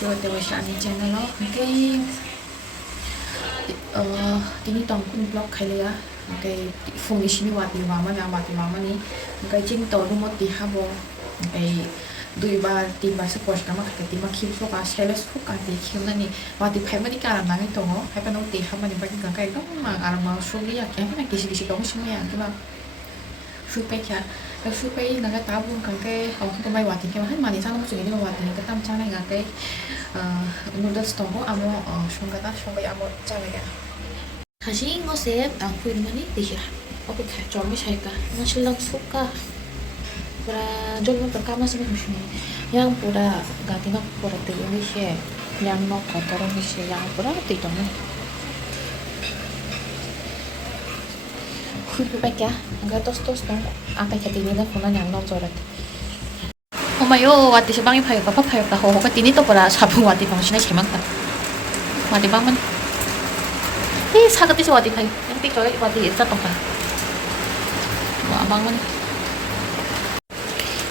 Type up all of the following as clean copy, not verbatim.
rồi tôi sẽ ăn channel nó cái tini tong kun blog khai lea cái phùng đi xin qua thì mama ni cái chính tàu luôn một tí habo cái dui ba tin ba support kama cái tin mà khiêu số cả sales phúc cả thì khiêu này và thì phải mà đi cả làm cái tàu nó phải cái nó tí habo này phải cái đó mà làm mà số đi à cái này kisi đó không phải cái mà suy bé kia cái suy bé là cái táo buông cái không may thì cái hết mà thì sao nó không chịu đi mà thì cái tâm trạng này là cái noodles tàu nó amo xong cái amo chả này 다시 이것에 안고 있는 이게 어떻게 좀 미샤이까 마실랑 수가 보라 좀 더 까마스면 조심해 양 보라 가디가 보라 되는 게 양 먹고 더러운 게 양 보라 되잖아 후배가 enggak tos dong apa jadi ini punan yang nong zorat 오마요 와티 시방이 파요가 파파요가 호호가 띠니 또 보라 사분 와티 방신에 재망다 와티 방만 이 사그티 저 와디 파이 띠 저기 와디 있었던 거 와, 방만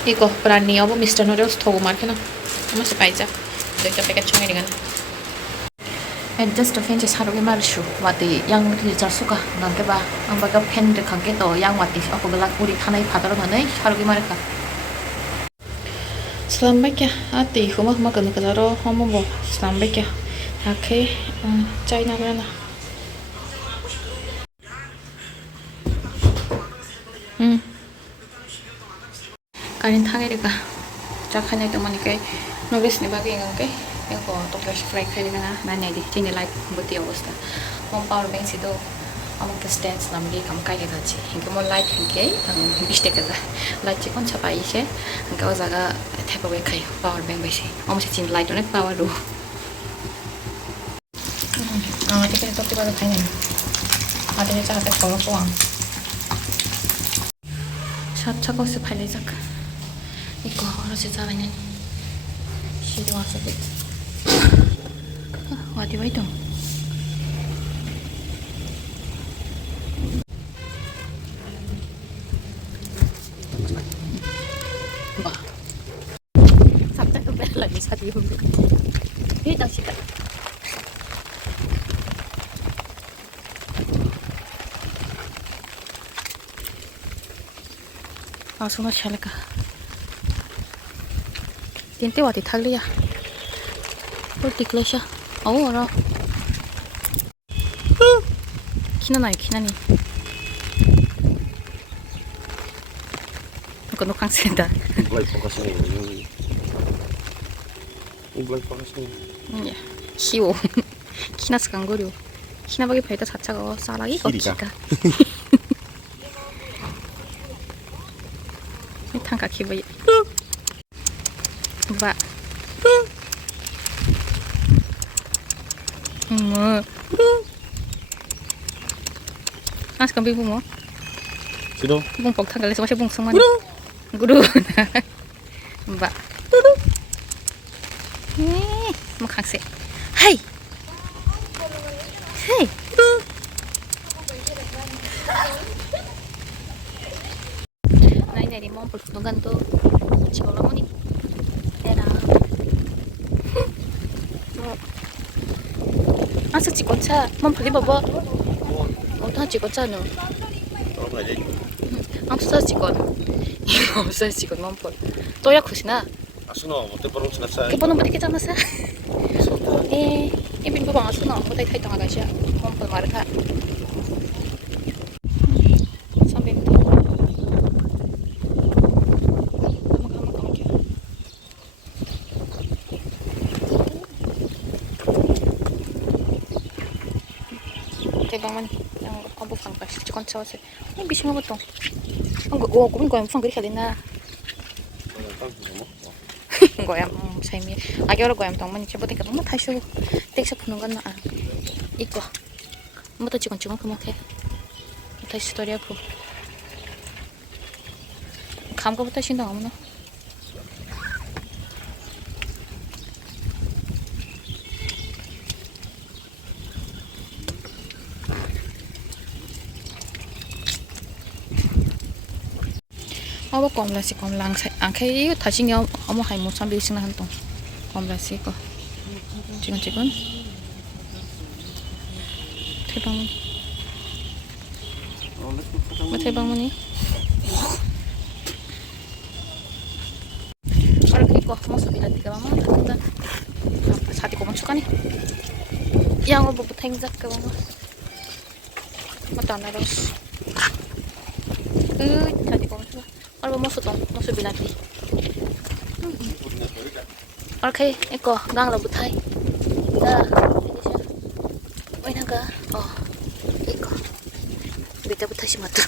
이거 브랜드 여보 미스터 누들스 토고 마르케나 아무스 파이자 이렇게 패켓 총이리간 just offense 사로게 말슈 와디 양 리자 수가 난게 봐 안바가 팬들 관계 또양 와디 어고 글락 우리 하나의 바다로 가네 사로게 말까 슬람백야 아띠 후마 그는 그대로 한번 뭐 슬람백야 이렇게 짜이나 그러나 kanin thangeriga chakhane to manike novice ni bagi ngke eko to flash fry khaliga na mane di chini light buti avastha mo power bank sido amok stands namri kam kai ga chi hinke mo light hinke biste kaza light chi kon chapai se hinke o jaga thapa we khai power bank baise amo se chin light onek power ru tikene to tiba khai ni ade cha ta ko ko ang 차고 스 팔리작 이거 어르신 사랑해 시리 와서 어디 와 있어 봐 삽다 그 벨라니 사디 홈 이다 시다 아, 손을 샬까. 띠한테 와디 탈리야. 폴티 클래샤. 어우, 알아. 키나나요, 키나니. 이거 녹황 센다. Iblay pa kasi yun. Iblay pa kasi. 예. 키오. 키나스 강거려. 키나박이 발다 자차가 싸라기 거치가. Thằng cả khi vậy và sekarang bingung mau Sino? bung pok tanggal masih bung semua guru mbak makan sih hai hai di mom pertungan tuh sekolah mau nih era asa cikotcha mom pergi bawa 어떤 찍었잖아 없어 찍건 없어 찍건 mom 볼 또야 쿠시나 Asuno, mo te parang sinasay. kepo nomor dikit sama sa ibig ko bang asuno mo tay tay tanga siya mom 볼 marka 대방만 yang kamu bukan pas cikon saus ini bisa nggak betul enggak gua pun gua yang kali na gua yang saya mi lagi orang gua yang tong mani coba tinggal mau tahu teksa punya kan na ikut mau tahu cikon kamu ke tahu story aku kamu kau tahu sih nggak kamu Apa komlasi komlang angkai tashi ngi omo hai mo sambil sina hanto komlasi ko 지근지근. 대방문. 뭐 대방문이? Orang ko masuk bilang 3 mama tanda. Apa saat ko masuk kan? Yang mau bubuteng zak ke mama. Mata na terus. Tadi ko masuk. Orang masuk dong, masuk bilang 3. Okay, iko gang lo butai. Dah. Oi naga. Oh. Iko. Beta butai si matu.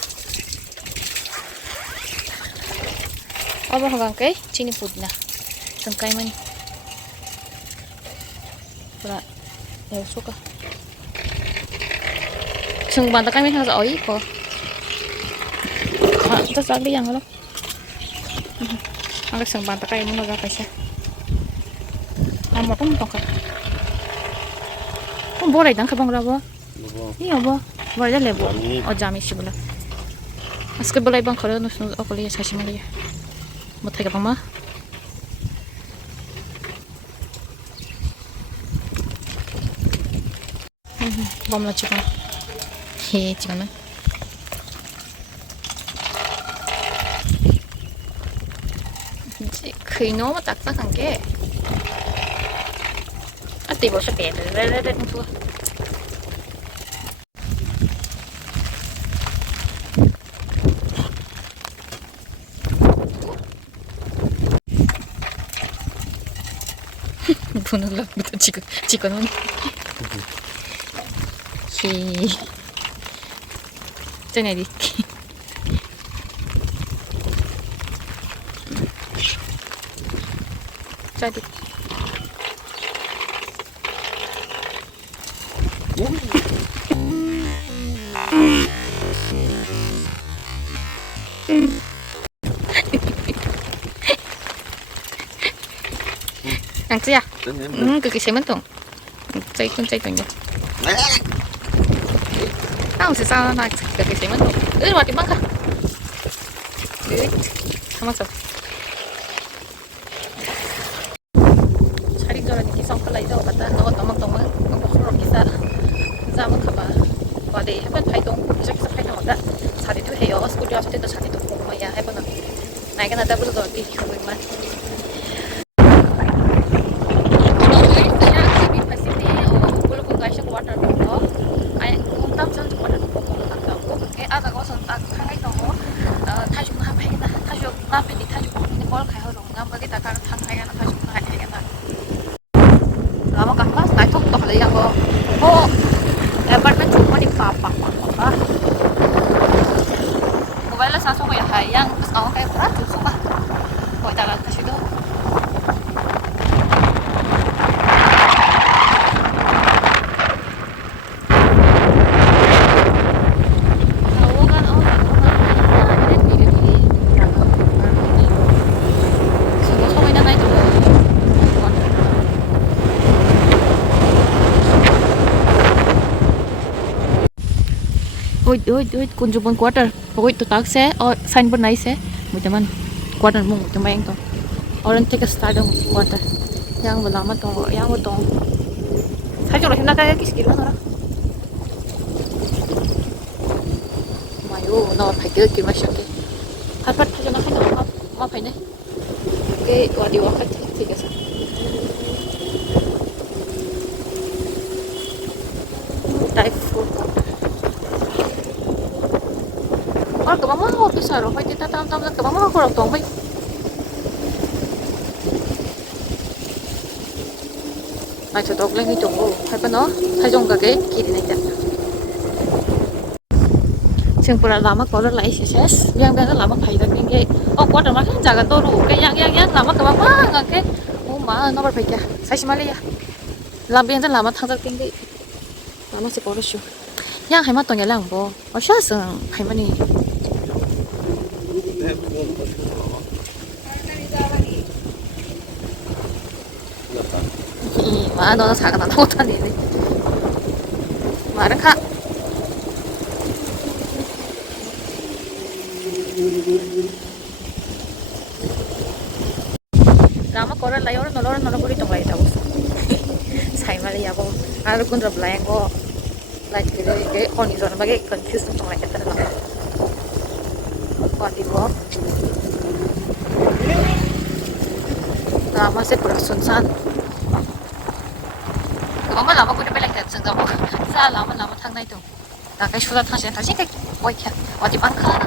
Apa hanggang kay? Chini pudna. Tengkai mani. Berat. Ya suka. Sừng bàn tay mình sao ỏi có. Rất sáng đi yang lo. Ang sừng bàn tay mình nó ra phải sao? Mà cũng tông cả. Không bố này đang không ra bố. Iya bố. Bố ra lẹ bố. Ở jam isi bula. Aske boleh bang kalau nus aku lihat sashi malia. Mau tanya apa mah? Bom lah chicken. He chicken na. Khi nó mà tắc thằng kia. À tìm bộ sắp bẹt rồi đây không thua. 보는 것부터 지금은 전에 이렇게 짜리 양쯔야 그게 세면통 chơi con chơi toàn nhỉ không thì sao này cái gì mà mà tìm băng cả không 맞어 자리 저런 기 성깔 이제 왔다 너가 도망도망 그럼 기사 자면 가봐 어디 해변 파이동 저기서 파이동 왔다 자리도 해요 스쿠터 왔을 때도 자리도 보고 뭐야 해보나 나이가 나다 보러도 어디 교육만 lama kan pas naik tok tok lagi aku oh apartemen cuma di papak mobile sa so ya hayang terus awak kayak berat tuh suka kok jalan ke situ ôi con chụp quarter ôi tụi tao sẽ sign bên này sẽ một trăm anh quarter mùng một trăm anh thôi orang take a start of quarter yang berlama tuh yang betul saya coba hendak kayak kis mana orang mayu no phải cái kiểu mà sao cái hạt phát cho nó hay nó mà phải này cái quả điều phát thì cái sao tại food cái mama mau bisa loh, kita tam-tam ke mama aku orang tuang baik. Này cho tôi lên cái chỗ hay bên đó, thay dùng cái kỳ này chắc. Trường bữa làm mà có rất là exercise, yang cái làm mà phải được cái, quá trời mà khán giả cái tôi đủ cái yang làm mà cái mama cái, mà nó phải kìa, sai xí mà đi à, làm bien rất làm mà thằng rất kinh đi, làm mà sẽ có được chưa, yang hay mà tôi nhớ là bộ, ở sao sừng hay mà đi. 마 너는 작은 하나 못하네 말은 가 라마 거를 라이오를 너를 버리 또 가야 되고 mali ya bom ar kun rab lai ko like ke oni zon bage confused tong lai ta na what it was lama se pura sunsan lama lama ko de belak ta sang ga sa lama lama thang nai tu ta kai shuda thang shen ta shin kai oi kya wa di ban kha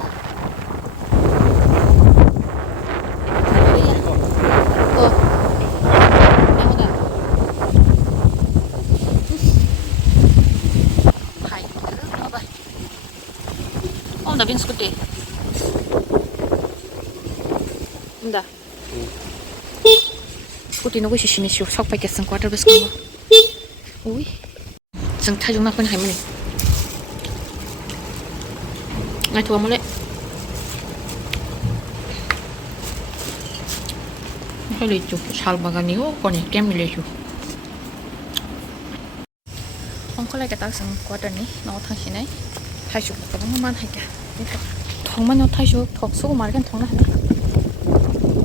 나 빙스쿠티. 나. 스쿠티 누구 시시니 쇼 석파겠은 과터 베스코. 오이. 정 타중 나쁜 할머니. 나 도와 몰래. 할래 줘. 잘 막아니고 거니 깨밀래 줘. 엉클라게 딱선 과터니 너 타시네. 타슈 너무만 할게. 정말 타슈 더 쓰고 말긴 정말 하네.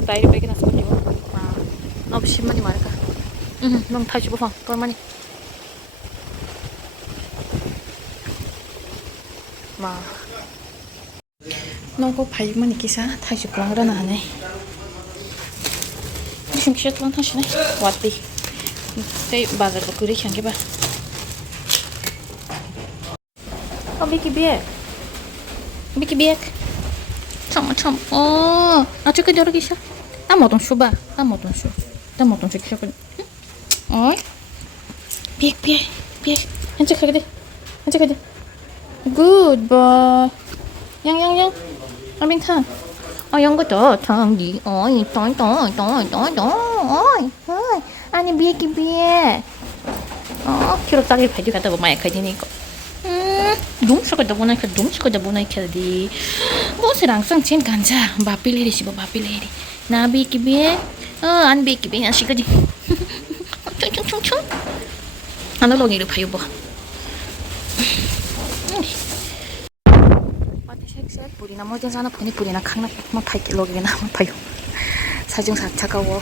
나이를 빼긴 했어 가지고. 아, 너 10만이 말까? 응, 넌 타슈 보상 얼마니? 마. 너고 8만이 기사 타슈 그런 하네. 지금 시작한 타시네. 왔디. 때 바자로 그리 향게 봐. Bicky biek. Bicky biek. Chom. Oh, acho que deu aqui já. Tá moto chuba. Tá moto chu. Tá moto chu que já. Oi. Biek. Anche kagde. Good boy. Yang. Abin khan. yang ko to thang di. Oi, toi. Oi. Ani biek. Oh, kiro tali bhai ka ta mai khai dini ko. Đúng sao cái đó này cái gì bố sẽ đang sang trên cản ra bà pili đi na bi cái bia ăn bi cái bia ăn cái gì chung ăn nó lo nghĩ được phải không 우리 나머지 사나 보니 뿌리나 강나 뭐 파이티 로기나 뭐 파요 사중 사차가워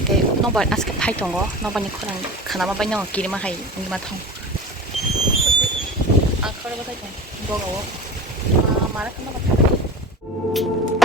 이게 너바 아스케 파이통 거 너바니 코랑 가나마 바냥 끼리마 하이 이마 통 아, 그래 보자. 뭐가 와? 아, 말할 건가 봐.